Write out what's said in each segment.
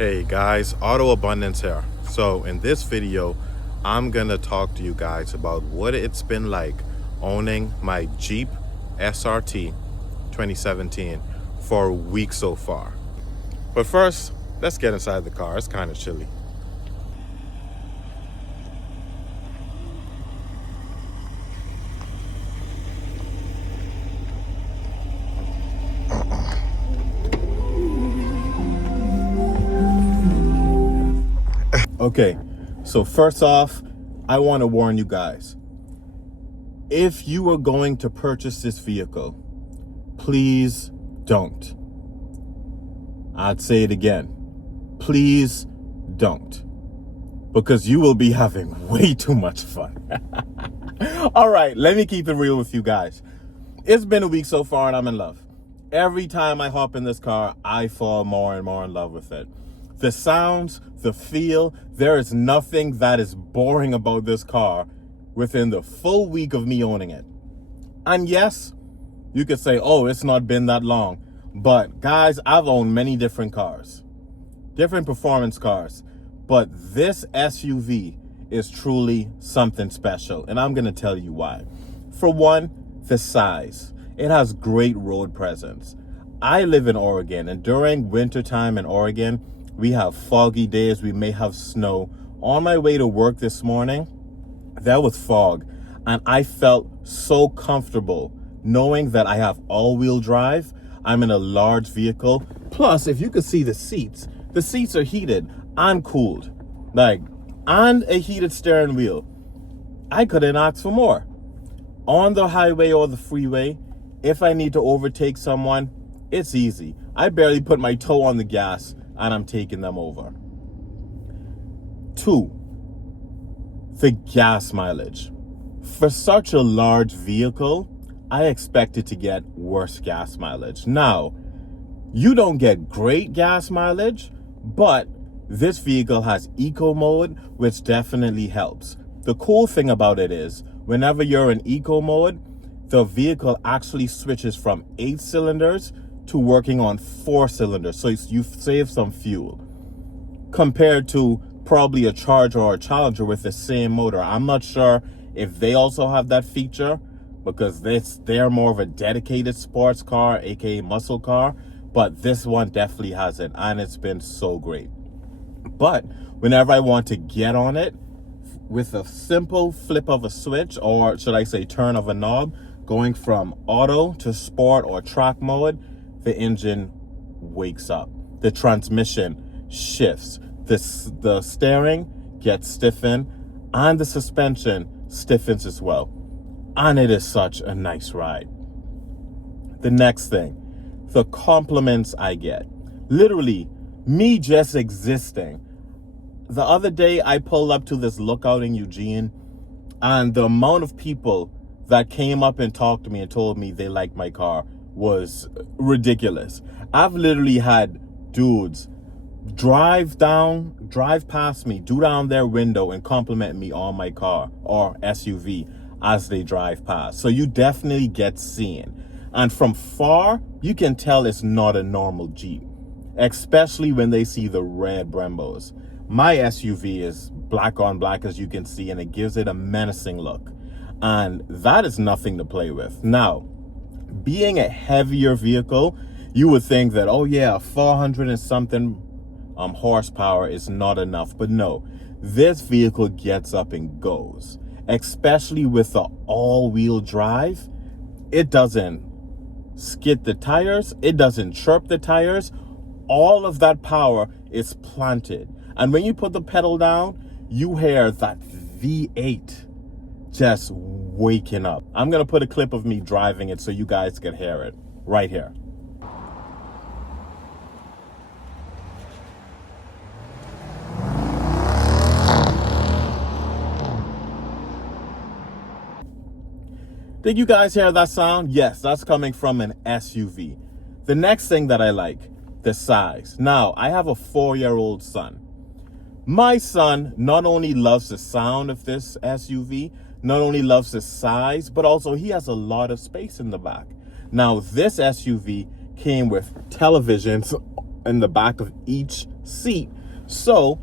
Hey guys, Auto Abundance here. So in this video, I'm gonna talk to you guys about what it's been like owning my Jeep SRT 2017 for a week so far. But first, let's get inside the car. It's kind of chilly. Okay, so first off, I want to warn you guys. If you are going to purchase this vehicle, please don't. I'd say it again. Please don't. Because you will be having way too much fun. All right, let me keep it real with you guys. It's been a week so far and I'm in love. Every time I hop in this car, I fall more and more in love with it. The sounds, the feel, there is nothing that is boring about this car within the full week of me owning it. And yes, you could say, oh, it's not been that long. But guys, I've owned many different cars, different performance cars. But this SUV is truly something special. And I'm going to tell you why. For one, the size. It has great road presence. I live in Oregon, and during wintertime in Oregon, we have foggy days, we may have snow. On my way to work this morning, there was fog, and I felt so comfortable knowing that I have all-wheel drive. I'm in a large vehicle. Plus, if you could see the seats are heated and cooled. And a heated steering wheel. I couldn't ask for more. On the highway or the freeway, if I need to overtake someone, it's easy. I barely put my toe on the gas and I'm taking them over. 2, the gas mileage. For such a large vehicle, I expected to get worse gas mileage. Now, you don't get great gas mileage, but this vehicle has eco mode, which definitely helps. The cool thing about it is, whenever you're in eco mode, the vehicle actually switches from 8 cylinders to working on 4 cylinders, so you save some fuel compared to probably a Charger or a Challenger with the same motor. I'm not sure if they also have that feature because they're more of a dedicated sports car, aka muscle car, but this one definitely has it, and it's been so great. But whenever I want to get on it with a simple flip of a switch, or should I say turn of a knob, going from auto to sport or track mode, the engine wakes up. The transmission shifts. The steering gets stiffened and the suspension stiffens as well. And it is such a nice ride. The next thing, the compliments I get. Literally, me just existing. The other day, I pulled up to this lookout in Eugene, and the amount of people that came up and talked to me and told me they liked my car was ridiculous. I've literally had dudes drive past me, do down their window and compliment me on my car or SUV as they drive past. So you definitely get seen. And from far, you can tell it's not a normal Jeep, especially when they see the red Brembos. My SUV is black on black, as you can see, and it gives it a menacing look. And that is nothing to play with. Now, being a heavier vehicle, you would think that, oh yeah, 400 and something horsepower is not enough. But no, this vehicle gets up and goes, especially with the all-wheel drive. It doesn't skid the tires. It doesn't chirp the tires. All of that power is planted. And when you put the pedal down, you hear that V8 just waking up. I'm going to put a clip of me driving it so you guys can hear it right here. Did you guys hear that sound? Yes, that's coming from an SUV. The next thing that I like, the size. Now, I have a 4-year-old son. My son not only loves the sound of this SUV, not only loves the size, but also he has a lot of space in the back. Now, this SUV came with televisions in the back of each seat. So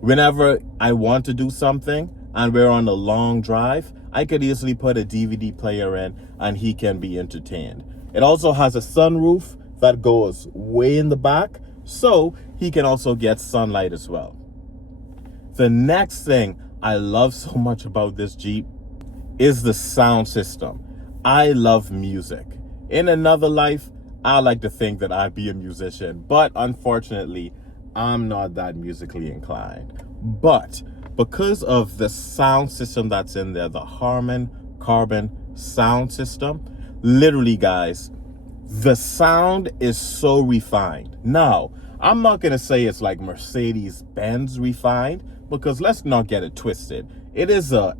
whenever I want to do something and we're on a long drive, I could easily put a DVD player in and he can be entertained. It also has a sunroof that goes way in the back, so he can also get sunlight as well. The next thing I love so much about this Jeep is the sound system. I love music. In another life, I like to think that I'd be a musician, but unfortunately, I'm not that musically inclined. But because of the sound system that's in there, the Harman Kardon sound system, literally, guys, the sound is so refined. Now, I'm not going to say it's like Mercedes-Benz refined, because let's not get it twisted. It is a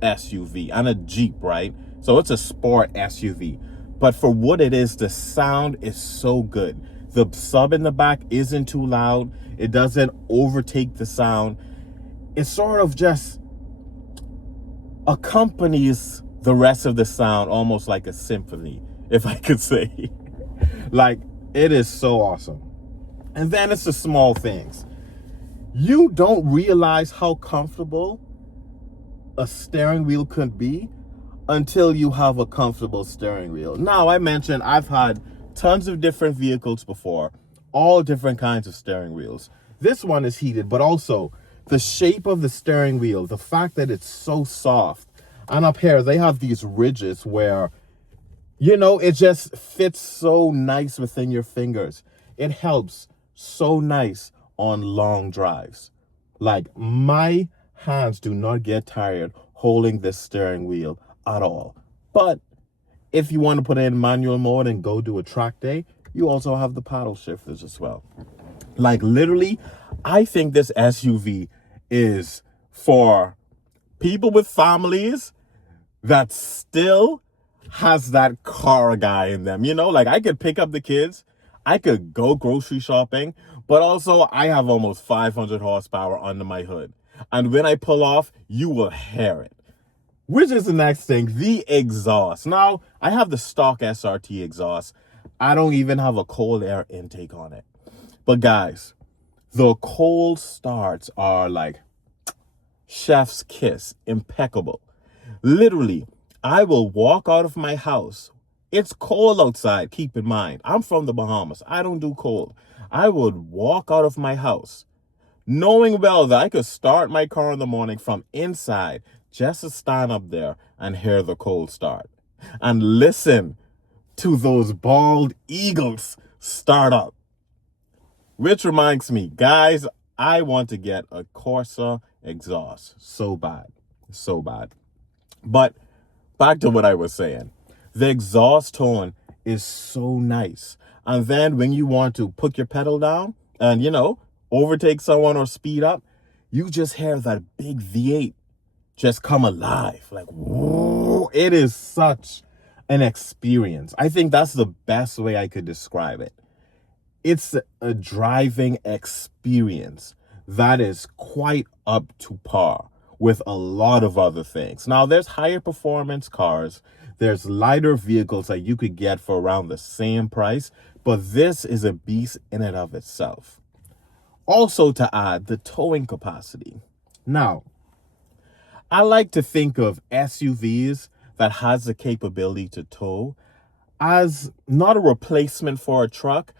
SUV and a Jeep, right? So it's a sport SUV. But for what it is, the sound is so good. The sub in the back isn't too loud. It doesn't overtake the sound. It sort of just accompanies the rest of the sound almost like a symphony, if I could say. Like, it is so awesome. And then it's the small things. You don't realize how comfortable a steering wheel could be until you have a comfortable steering wheel. Now, I mentioned I've had tons of different vehicles before, all different kinds of steering wheels. This one is heated, but also the shape of the steering wheel, the fact that it's so soft. And up here, they have these ridges where, it just fits so nice within your fingers. It helps so nice on long drives. Like, my hands do not get tired holding this steering wheel at all. But if you want to put it in manual mode and go do a track day, you also have the paddle shifters as well. Like, literally, I think this SUV is for people with families that still has that car guy in them. Like, I could pick up the kids, I could go grocery shopping, but also I have almost 500 horsepower under my hood. And when I pull off, you will hear it. Which is the next thing, the exhaust. Now, I have the stock SRT exhaust. I don't even have a cold air intake on it. But guys, the cold starts are like chef's kiss, impeccable. Literally, I will walk out of my house. It's cold outside, keep in mind. I'm from the Bahamas. I don't do cold. I would walk out of my house knowing well that I could start my car in the morning from inside, just to stand up there and hear the cold start and listen to those bald eagles start up. Which reminds me, guys, I want to get a Corsa exhaust so bad. But back to what I was saying. The exhaust tone is so nice. And then when you want to put your pedal down and, overtake someone or speed up, you just hear that big V8 just come alive. Like, whoa, it is such an experience. I think that's the best way I could describe it. It's a driving experience that is quite up to par with a lot of other things. Now, there's higher performance cars. There's lighter vehicles that you could get for around the same price, but this is a beast in and of itself. Also, to add, the towing capacity. Now, I like to think of SUVs that has the capability to tow as not a replacement for a truck,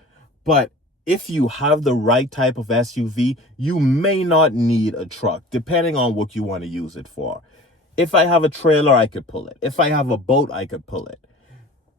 but if you have the right type of SUV, you may not need a truck, depending on what you want to use it for. If I have a trailer, I could pull it. If I have a boat, I could pull it.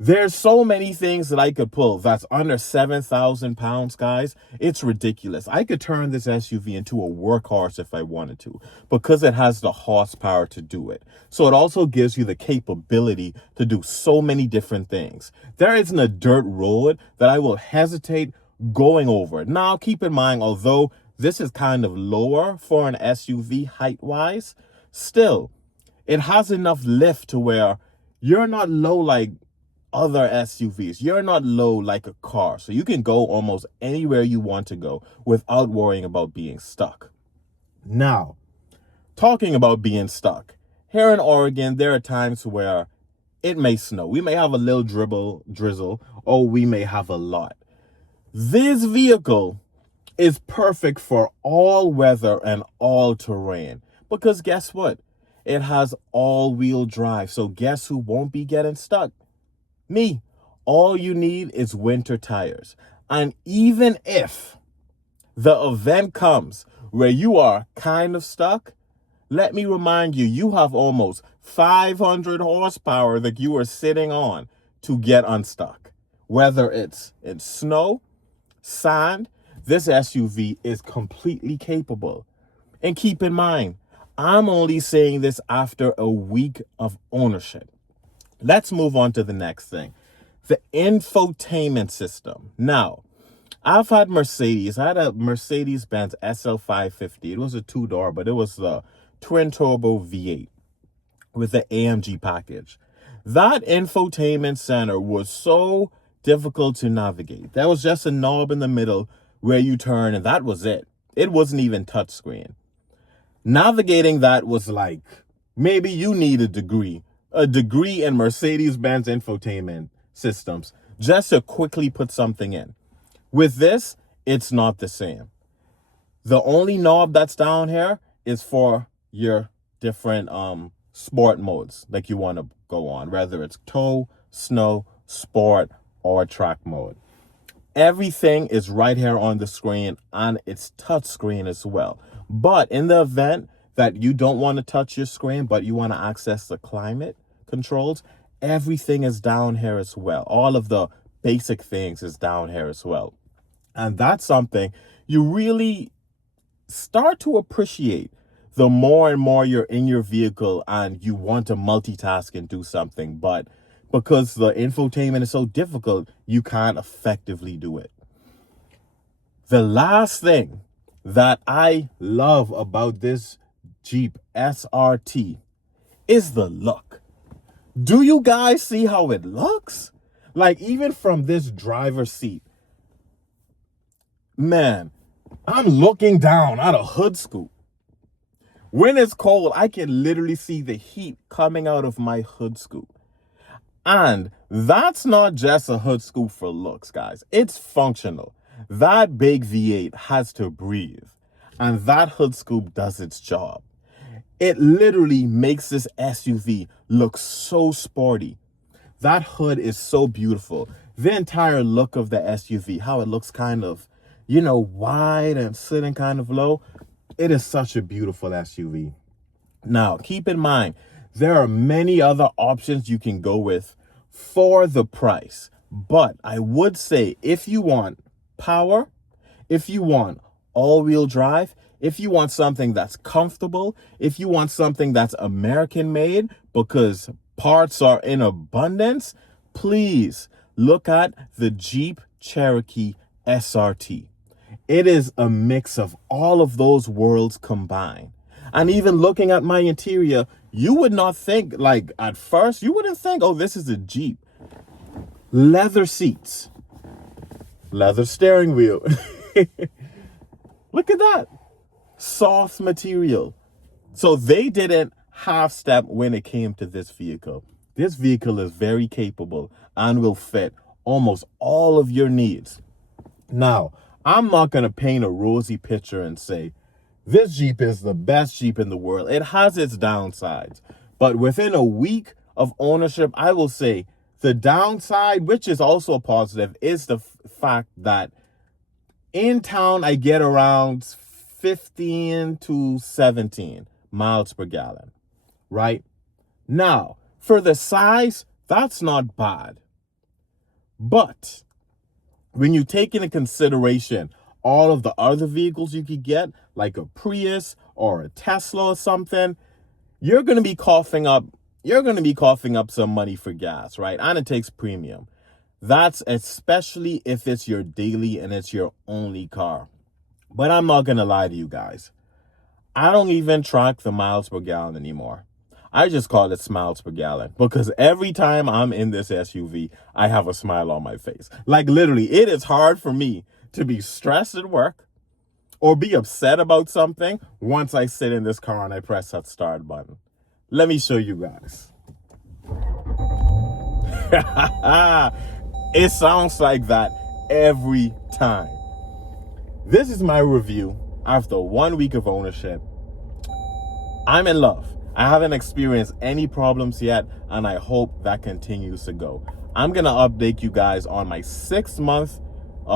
There's so many things that I could pull that's under 7,000 pounds, guys. It's ridiculous. I could turn this SUV into a workhorse if I wanted to, because it has the horsepower to do it. So it also gives you the capability to do so many different things. There isn't a dirt road that I will hesitate going over. Now, keep in mind, although this is kind of lower for an SUV height-wise, still, it has enough lift to where you're not low like other SUVs. You're not low like a car. So you can go almost anywhere you want to go without worrying about being stuck. Now, talking about being stuck, here in Oregon, there are times where it may snow. We may have a little drizzle, or we may have a lot. This vehicle is perfect for all weather and all terrain because guess what? It has all-wheel drive. So guess who won't be getting stuck? Me. All you need is winter tires. And even if the event comes where you are kind of stuck, let me remind you, you have almost 500 horsepower that you are sitting on to get unstuck. Whether it's in snow, sand, this SUV is completely capable. And keep in mind, I'm only saying this after a week of ownership. Let's move on to the next thing. The infotainment system. Now, I've had Mercedes. I had a Mercedes-Benz SL550. It was a two-door, but it was the twin-turbo V8 with the AMG package. That infotainment center was so difficult to navigate. There was just a knob in the middle where you turn, and that was it. It wasn't even touchscreen. Navigating that was like, maybe you need a degree in Mercedes-Benz infotainment systems just to quickly put something in. With this, it's not the same. The only knob that's down here is for your different sport modes like you want to go on, whether it's tow, snow, sport, or track mode. Everything is right here on the screen, and it's touch screen as well. But in the event that you don't want to touch your screen, but you want to access the climate controls, everything is down here as well. All of the basic things is down here as well. And that's something you really start to appreciate the more and more you're in your vehicle and you want to multitask and do something. But because the infotainment is so difficult, you can't effectively do it. The last thing that I love about this Jeep SRT is the look. Do you guys see how it looks? Like, even from this driver's seat, man, I'm looking down at a hood scoop. When it's cold, I can literally see the heat coming out of my hood scoop. And that's not just a hood scoop for looks, guys. It's functional. That big V8 has to breathe, and that hood scoop does its job. It literally makes this SUV look so sporty. That hood is so beautiful. The entire look of the SUV, how it looks kind of, wide and sitting kind of low. It is such a beautiful SUV. Now, keep in mind, there are many other options you can go with for the price. But I would say if you want power, if you want all-wheel drive, if you want something that's comfortable, if you want something that's American made because parts are in abundance, please look at the Jeep Cherokee SRT. It is a mix of all of those worlds combined. And even looking at my interior, you would not think, like at first, you wouldn't think, oh, this is a Jeep. Leather seats, leather steering wheel. Look at that. Soft material. So they didn't half step when it came to this vehicle. This vehicle is very capable and will fit almost all of your needs. Now, I'm not going to paint a rosy picture and say, this Jeep is the best Jeep in the world. It has its downsides. But within a week of ownership, I will say the downside, which is also a positive, is the fact that in town, I get around 15 to 17 miles per gallon, right? Now, for the size, that's not bad. But when you take into consideration all of the other vehicles you could get, like a Prius or a Tesla or something, you're going to be coughing up some money for gas, right? And it takes premium. That's especially if it's your daily and it's your only car. But I'm not going to lie to you guys. I don't even track the miles per gallon anymore. I just call it miles per gallon because every time I'm in this SUV, I have a smile on my face. Like literally, it is hard for me to be stressed at work or be upset about something once I sit in this car and I press that start button. Let me show you guys. It sounds like that every time. This is my review after 1 week of ownership. I'm in love. I haven't experienced any problems yet, and I hope that continues to go. I'm going to update you guys on my 6-month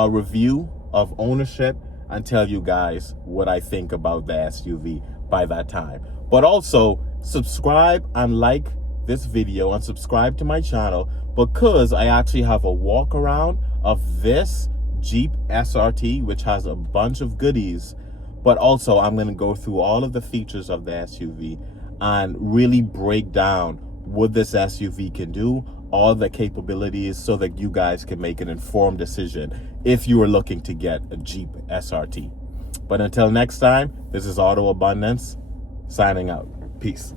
review of ownership and tell you guys what I think about the SUV by that time. But also, subscribe and like this video and subscribe to my channel, because I actually have a walk around of this Jeep SRT, which has a bunch of goodies. But also, I'm going to go through all of the features of the SUV and really break down what this SUV can do, all the capabilities, so that you guys can make an informed decision if you are looking to get a Jeep SRT. But until next time, this is Auto Abundance signing out. Peace.